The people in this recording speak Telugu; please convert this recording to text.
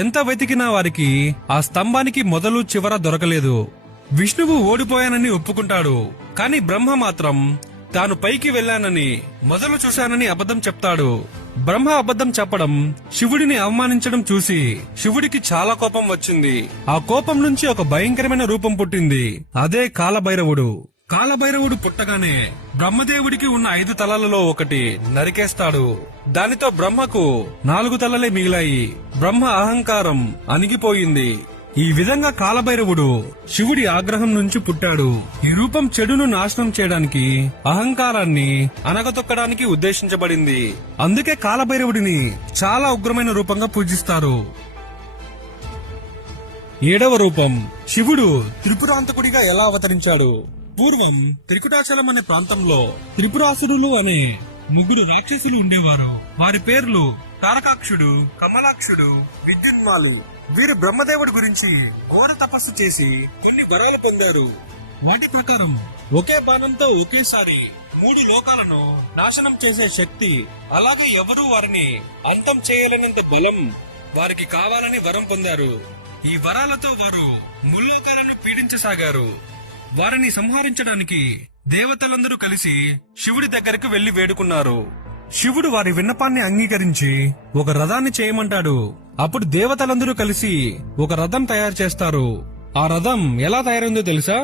ఎంత వెతికినా వారికి ఆ స్తంభానికి మొదలు చివర దొరకలేదు. విష్ణువు ఓడిపోయానని ఒప్పుకుంటాడు, కాని బ్రహ్మ మాత్రం తాను పైకి వెళ్లానని, మొదలు చూశానని అబద్ధం చెప్తాడు. బ్రహ్మ అబద్ధం చెప్పడం, శివుడిని అవమానించడం చూసి శివుడికి చాలా కోపం వచ్చింది. ఆ కోపం నుంచి ఒక భయంకరమైన రూపం పుట్టింది. అదే కాలభైరవుడు. కాలభైరవుడు పుట్టగానే బ్రహ్మదేవుడికి ఉన్న 5 తలలలో ఒకటి నరికేస్తాడు. దానితో బ్రహ్మకు 4 తలలే మిగిలాయి. బ్రహ్మ అహంకారం అణిగిపోయింది. ఈ విధంగా కాలభైరవుడు శివుడి ఆగ్రహం నుంచి పుట్టాడు. ఈ రూపం చెడును నాశనం చేయడానికి, అహంకారాన్ని అనగతొక్కడానికి ఉద్దేశించబడింది. అందుకే కాలభైరవుడిని చాలా ఉగ్రమైన రూపంగా పూజిస్తారు. 7వ రూపం శివుడు త్రిపురాంతకుడిగా ఎలా అవతరించాడు. పూర్వం త్రికుటాచలం అనే ప్రాంతంలో త్రిపురాసురులు అనే 3 రాక్షసులు ఉండేవారు. వారి పేర్లు తారకాక్షుడు, కమలాక్షుడు, విద్యున్మాలు. వీరు బ్రహ్మదేవుడి గురించి ఘోర తపస్సు చేసి కొన్ని వరాలు పొందారు. వాటి ప్రకారం ఒకే బాణంతో ఒకేసారి 3 లోకాలను నాశనం చేసే శక్తి, అలాగే ఎవరూ వారిని అంతం చేయలేనంత బలం వారికి కావాలని వరం పొందారు. ఈ వరాలతో వారు ముల్లోకాలను పీడించసాగారు. వారిని సంహరించడానికి దేవతలందరూ కలిసి శివుడి దగ్గరకు వెళ్లి వేడుకున్నారు. శివుడు వారి విన్నపాన్ని అంగీకరించి ఒక రథాన్ని చేయమంటాడు. అప్పుడు దేవతలందరూ కలిసి ఒక రథం తయారు చేస్తారు. ఆ రథం ఎలా తయారైందో తెలుసా?